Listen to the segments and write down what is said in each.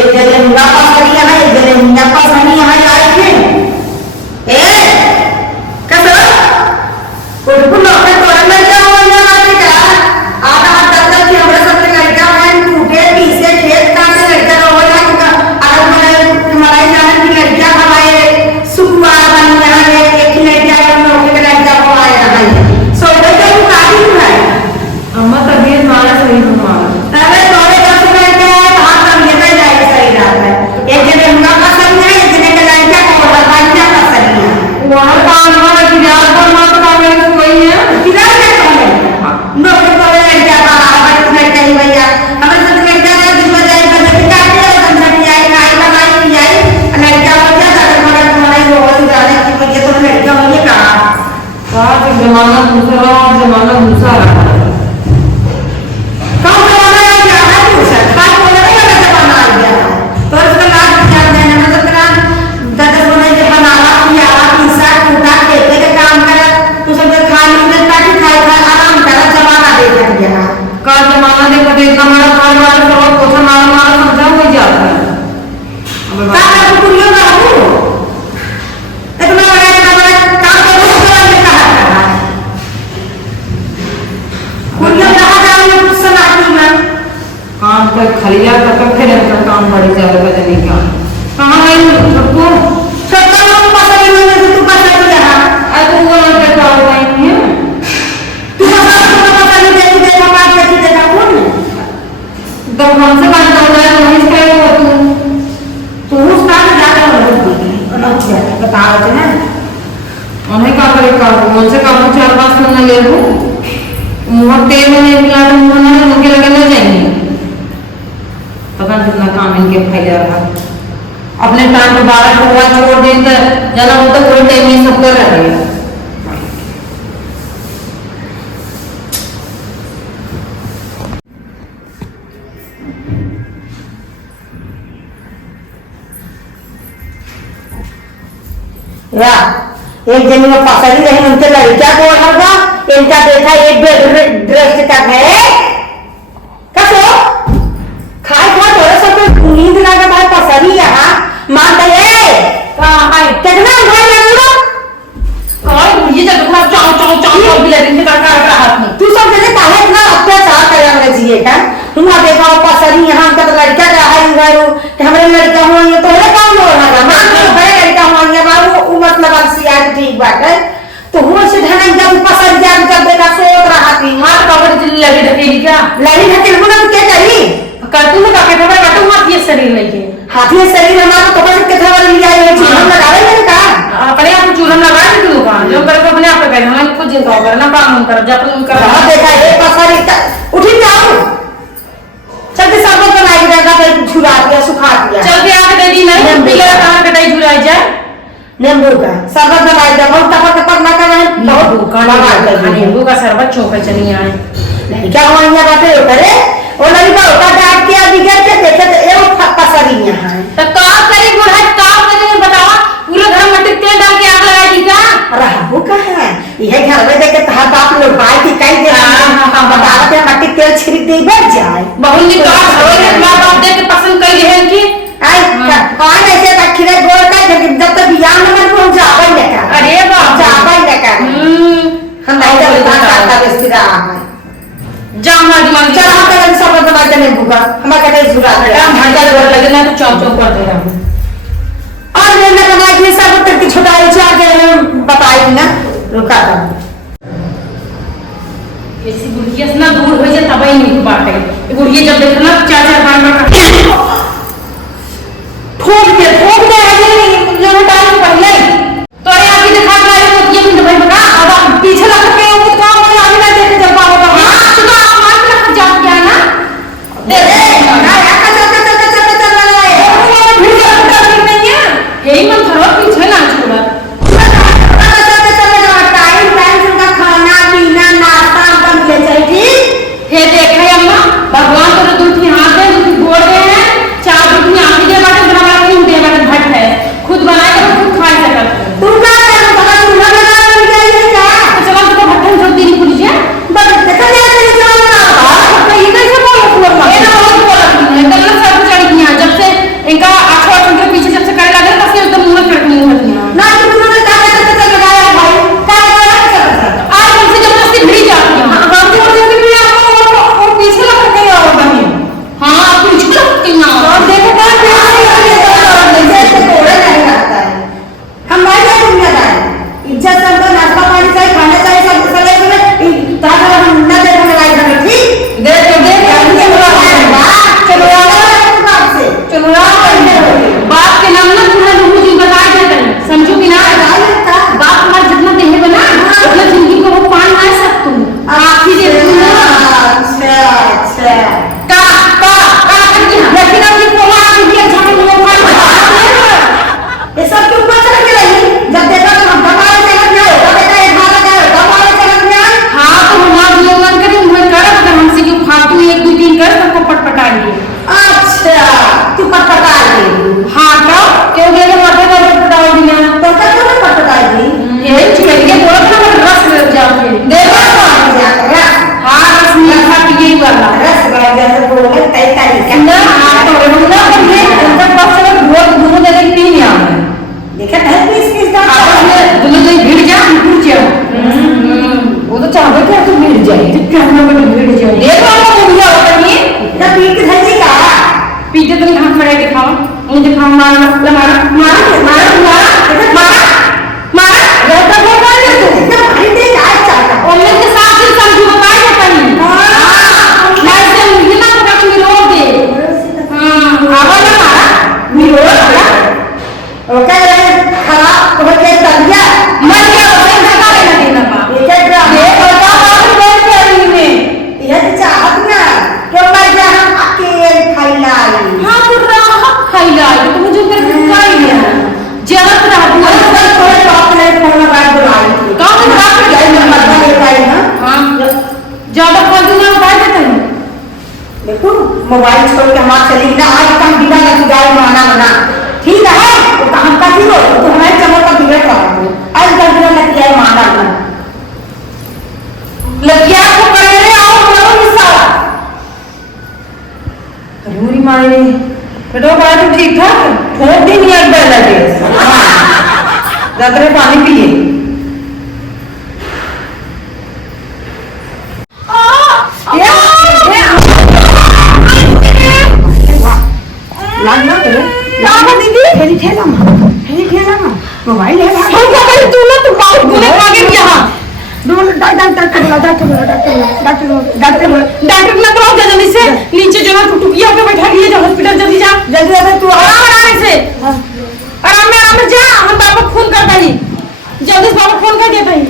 एक जने मुंगा पास नहीं है, एक जने मुंगा पास नहीं है, आई थी ए कैसा बिल्कुल अपने तोड़न में क्या हुआ है मारने का आधा हाथ तक कि हमारे साथ लड़का है टूटे पीछे खेत काटे लड़का हो जाएगा अगर मैं मलाई जाने की लड़कियां हमारे सुकुमार बन रहा है एक लड़का है नौकरी का लड़का को आया है सो वो तो काटी है अम्मा तबीयत मारा सही हमारा अरे तोड़े कैसे लड़के हैं हाथ तक लेकर जाए सही रहता है एक जने मुंगा पास नहीं है एक जने का लड़का को हरबानिया पास नहीं है वहां काम हमारा किराया पर मात्र काम है कोई है किराया का काम है नौकरी को लड़का का हमारे लड़का ही भैया हमारे साथ लड़का है दिन में जाए बजे काटे और संसार जाए खाई बनाई जाए लड़का हो जाता है मगर तुम्हारे रोज जाने की वजह तो लड़का होने का आज जमाना दूसरा और जमाना दूसरा रहा कौन जमाना है क्या है कुछ खास बोले नहीं वाला जमाना आ गया तो इसका लाभ क्या देना मतलब तेरा दादा बोले जे बनावा पियावा पिसा कूटा खेते का काम कर तू सब खाली में ताकि खाई खा आराम कर जमाना देख गया का जमाना देखो तो इतना हमारा खान वाला सब कुछ हमारा हमारा समझा हो जाता है का कुलियो ना हो इतना बड़ा जमाना काम करो तो ये कहा कुलियो कहा जाए कुछ सलाती में काम पर खलिया तक फिर ऐसा काम बढ़ जाएगा जने का कहां है सबको सब लोग पसंद नहीं तू पसंद रहा आज तो वो लोग का हुआ नहीं है तू पसंद नहीं देखा बात कैसी देखा कौन तो हमसे बात कर रहा है वहीं से वो तू उसका ज्यादा मतलब बताओ ना उन्हें का करे का उनसे काम 4-5 महीना ले लूं मोटे में मिला तो मुंह ना उनके लगे ना जाएंगे पता नहीं कितना काम इनके फैला रहा अपने टाइम पे 12 को छोड़ दें तो जना वो तो पूरे टाइम में सब कर रहे हैं या एक जन में पसंद नहीं उनके लड़का को होगा इनका देखा एक ड्रेस का है कसो खाए खा थोड़ा सा तो नींद लगा भाई पसंद ही यहाँ मान दे कहां है कितना घर लग लो कौन ये जब थोड़ा चाव चाव चाव भी लगे थे का हाथ में तू सब जने काहे इतना अत्याचार करे हमरे जिए का तुम देखा पसंद यहाँ का लड़का का है गयो कि हमरे लड़का हो ये तो है काम हो रहा मान लो बड़े लड़का हो ये बाबू मतलब अलसिया ठीक बात है तो हुआ से ढंग जब पसंद जब देखा सोच रहा थी हाथ पकड़ के लगी ढकेली क्या लड़ी ढकेल बोला तो क्या करी करतू में का खबर काटू हाथ ये शरीर नहीं है हाथी शरीर हमारा तो बस के खबर लिया ये चीज हम लगावे नहीं का अपने आप चूरन लगा दे तू दुकान जो करे अपने आप करे हम खुद जिंदा करना काम कर जब तुम कर हां देखा ये पसंद उठी जाओ चलते सब बनाई जाएगा फिर झुला दिया सुखा दिया चल के आके दे दी नहीं पीला कहां कटाई झुलाई जाए नींबू का शरबत बनाई जा बहुत टपक ना करे नींबू का नींबू का शरबत छोके चली आए क्या हुआ ये बातें करे वो लड़का होता डांट के बिगड़ के देखे तो ये फक्का सरी यहां तो का करी बुढ़ा का करी बतावा पूरे घर में तेल डाल के आग लगा दी का रहबो कहां यह घर में देखे तो बाप लोग बाई की कई दे हां बताते हैं मट्टी तेल छिड़क दे बैठ जाए बहुत नी का होए मां बाप देख के पसंद कर है कि आई कौन ऐसे तखिरे गोल का जब तक बियाह में पहुंच जावे न का अरे बाप जावे न का हम नहीं तो खाता बेस्तीरा है जामा दिमाग चल हम कल सब बना के नींबू का हम कटे झुरा दे हम भाजा कर लगे ना तो चौक चौक कर दे रहा और मैंने बना के सब तक की छोटा उछा के बताई ना रुका था ऐसी गुड़िया से ना दूर हो जाए तब ही नहीं बात है गुड़िया जब देखना 4-4 बार ठोक दे आगे जो टाइम पहले तो ये आगे दिखा रहा है तो ये मिनट भाई बता अब पीछे लग के वो काम में आगे ना देखे जब पाओ हां तो आसमान में रख जा क्या ना दे ना ऐसा चल रहा है वो वीडियो उठा नहीं है यही मन थोड़ा पीछे ना छोड़ा टाइम का खाना पीना नाश्ता बन के चाहिए हे देखे अम्मा भगवान तो दूध की हाथ है दूध गोड़ दे है 4 दूध की आंखें दे बाटे बना बना के दे बाटे जाए तो क्या हम लोग भीड़ हो जाए देख लो वो भैया होता नहीं ना पीठ धरी का पीछे तो हाथ मरे दिखाओ मुझे दिखाओ मारा मारा मारा मारा मारा मारा मारा रहता है कौन है तू इतना भाई दे आज चाहता और मैं के साथ ही समझू बता देता नहीं हां मैं से मुझे ना पता कि रोक दे हां आवा ना मारा मिलो ना ओके खराब हो गया तबिया मर गया उसे धक्का लेना देना पा ये क्या ड्रामा ये बता बात बोल के रही में यह चाहत ना क्यों मर जा हम अकेले खाइलाई हां तो राह खाइलाई तो मुझे फिर भूखा ही है जरत रहा अरे भाई थोड़े टॉप ले फोन में बात बुलाई थी कौन रात में गए मैं मरना ले पाई ना हां ज्यादा फालतू ना उठा देते हैं देखो मोबाइल छोड़ के हमारे चली ना आज कम बिना लगी गाय माना बना ठीक है तो काम का ही हो तो हमारे चमो का बिगड़ रहा है आज कल बिना लगी गाय माना बना लगिया को पकड़े आओ करो मिसाला अरे मारे बेटा बात तो ठीक था ठोक दी नहीं एक बार लगे रात में पानी पिए लाग ना तेरे लाग दीदी हेली ठेला मां मोबाइल है भाई हम क्या करें तू ना तू बाहर घूमने भागे क्या डॉक्टर डॉक्टर ना तो जल्दी से नीचे जो है टुकिया पे बैठा लिए जा हॉस्पिटल जल्दी जा जल्दी अबे तू आराम से आराम में जा हम पापा को फोन करता ही जल्दी से पापा फोन कर देता ही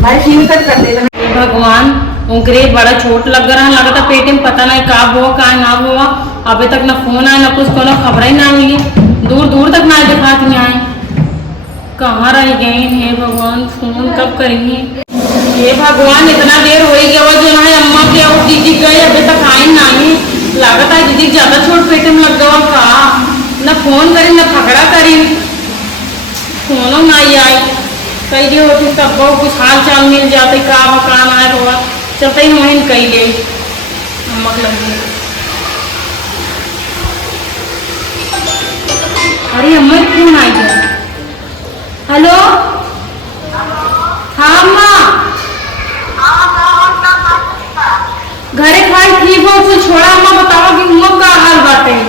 भाई ठीक कर दे भगवान उनके बड़ा चोट लग रहा लगा था पेट में पता नहीं का हुआ का ना हुआ अभी तक ना फोन आया ना कुछ कोनो खबर ही ना मिली दूर दूर तक ना दिखात नहीं आए कहाँ रह गए हैं भगवान फोन कब करेंगे ये भगवान इतना देर हो ही गया जो ना अम्मा के और दीदी गए अभी तक आई नहीं लागत है दीदी ज्यादा चोट पेट में लग गया का ना फोन करी ना फकड़ा करी फोनो ना आई कई दे होती तब बहुत कुछ हाल चाल मिल जाते का मकान आए हुआ चलते ही मोहिन कई ले मतलब अरे अम्मा क्यों आई है हेलो हाँ अम्मा घरे खाई ठीक हो कुछ छोड़ा अम्मा बताओ कि उम्मा का हाल बात है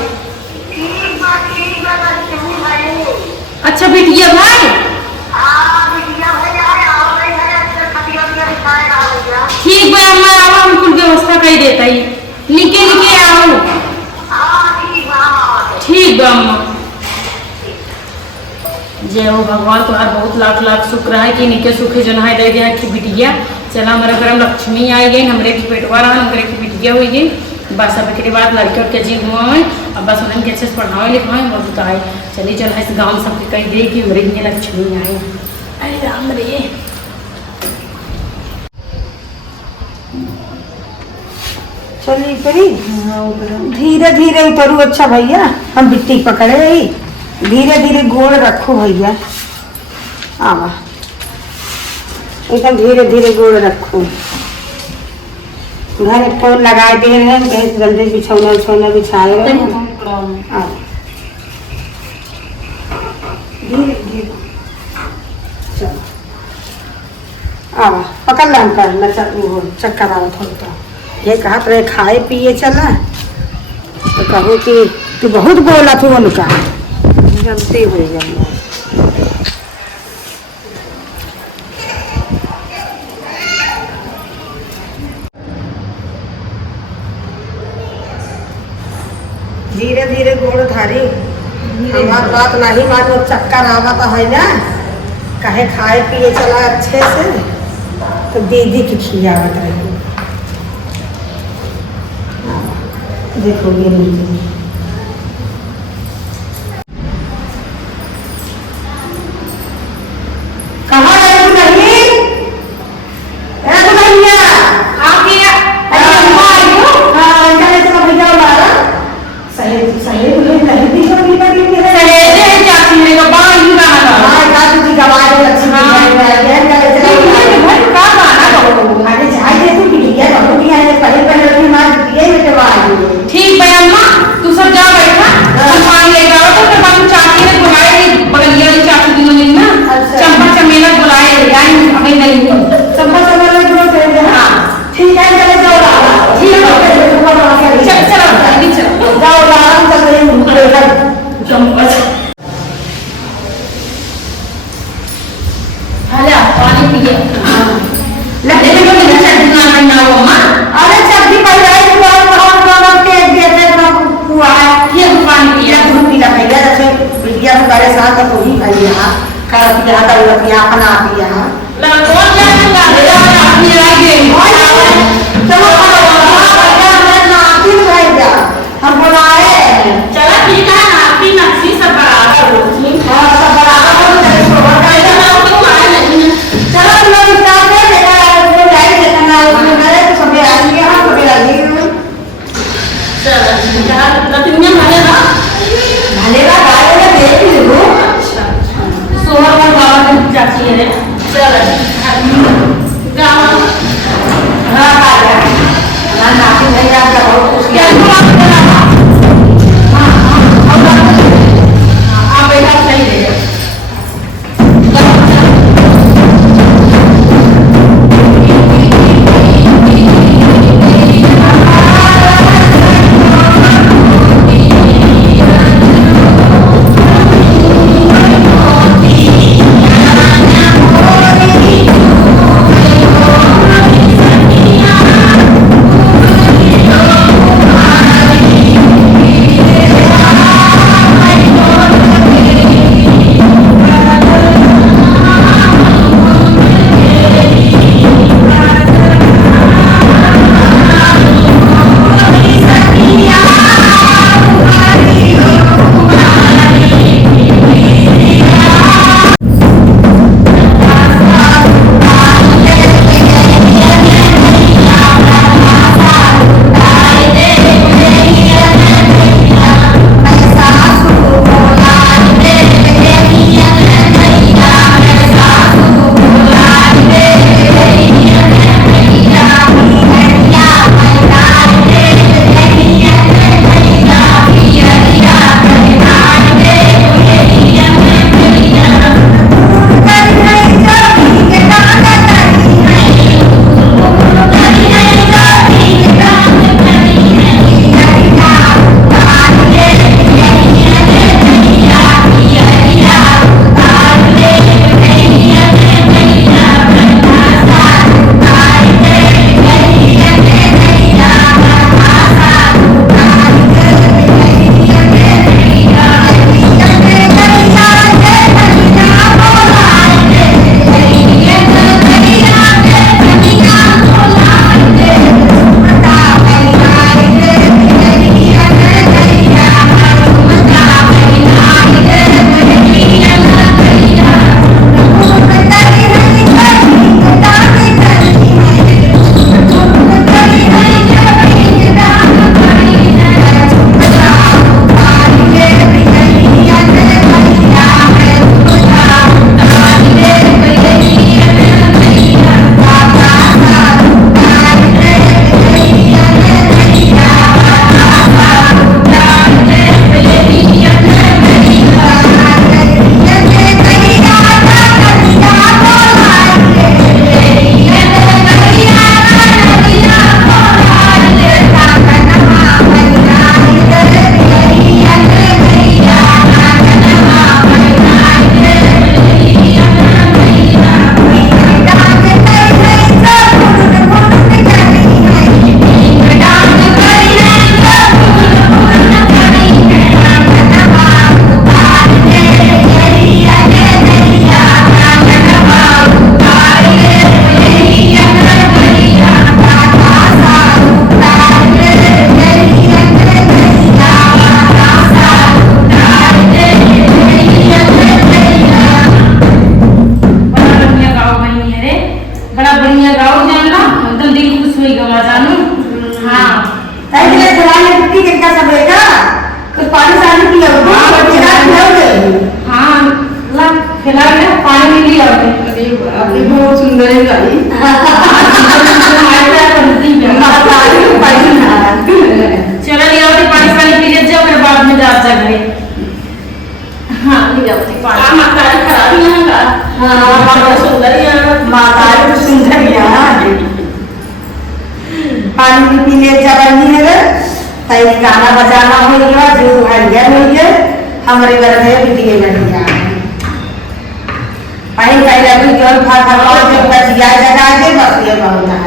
अच्छा बिटिया भाई ठीक है अम्मा आओ हम कुल व्यवस्था कर देता ही निके निके आओ ठीक है अम्मा जय हो भगवान तुम्हारा बहुत लाख लाख शुक्र है कि निके सुखे जन है दे दिया कि बिटिया चला हमारे घर में लक्ष्मी आई गई हमरे की पेटवा रहा हमरे की बिटिया हुई गई बस अब के बाद लड़के और के जी हुआ अब बस उन्हें के अच्छे से पढ़ाए लिखाए बहुत बताए चलिए चल इस गाँव सबके कहीं दे कि हमरे की लक्ष्मी आई अरे राम रे चलिए करी धीरे धीरे उतरू अच्छा भैया हम बिट्टी पकड़े ही धीरे धीरे गोड़ रखो भैया आवा एकदम धीरे धीरे गोड़ रखो घर फोन लगा दे रहे हैं कहीं जल्दी बिछौना उछौना बिछाए रहे हैं धीरे धीरे चलो आवा पकड़ ला कर चक्कर आओ थोड़ा ये कहा तो खाए पिए चला तो कहो कि तू बहुत बोला तू उनका गलती हो गई धीरे धीरे गोड़ धारी हमार बात नहीं मानो चक्कर आवत है ना कहे खाए पिए चला अच्छे से तो दीदी की खियावत रही देखो ये नीचे कहाँ है तू नहीं भैया आप ये अम्मा आई हो हाँ जाने से भैया हमारा सही सही नहीं दिखो नहीं पड़ी मेरे सही है चाची मेरे को बाल ही ना हाँ चाची जी गवाए अच्छी बहन का इतना भाई का गाना कहो अरे चाहे तू बिटिया कहो कि आने पहले पहले की मार दिए बेटे वाली ठीक है अम्मा तू हाले पानी पिए लगे लेकिन मैं सब्जी ना अम्मा अरे सब्जी पहले ही बहुत के देते ना हुआ है ये पानी पिया दूध पीला पहले जैसे बिटिया को करे साथ तो ही खाइया कर पिया तो पिया अपना पिया ला कौन जाएगा ले अपनी आगे चलो हम बुलाए चला ठीक है ना आपकी नक्शी सब बराबर होती है सब बराबर हो जाए सोवर का ऐसा ना तो आए नहीं चलो लोग हिसाब से लेना जो जाए देखना उसमें गए तो सब आ गए हम सब आ गए चला जहां प्रतिज्ञा भले ना भलेगा गाय में देख लो अच्छा सोहर और बाबा की चाची है चला गाँव हां आ गया ना नाती भैया का बहुत खुश क्या तो आप बना हां अब आप बेटा सही है बहुत सुंदर है गाड़ी चलो ले आओ पानी पानी पी ले जाओ फिर बाद में जा सकते हाँ ले आओ पानी माता खराब ही है हाँ माता सुंदर है माता सुंदर है पानी पी ले जबरनी है तई गाना बजाना हो गया जो हरिया हो गया हमारे घर में बिटिया बढ़िया कहीं कहीं भी जल फा जो बचिया जगा के बस ये बहुत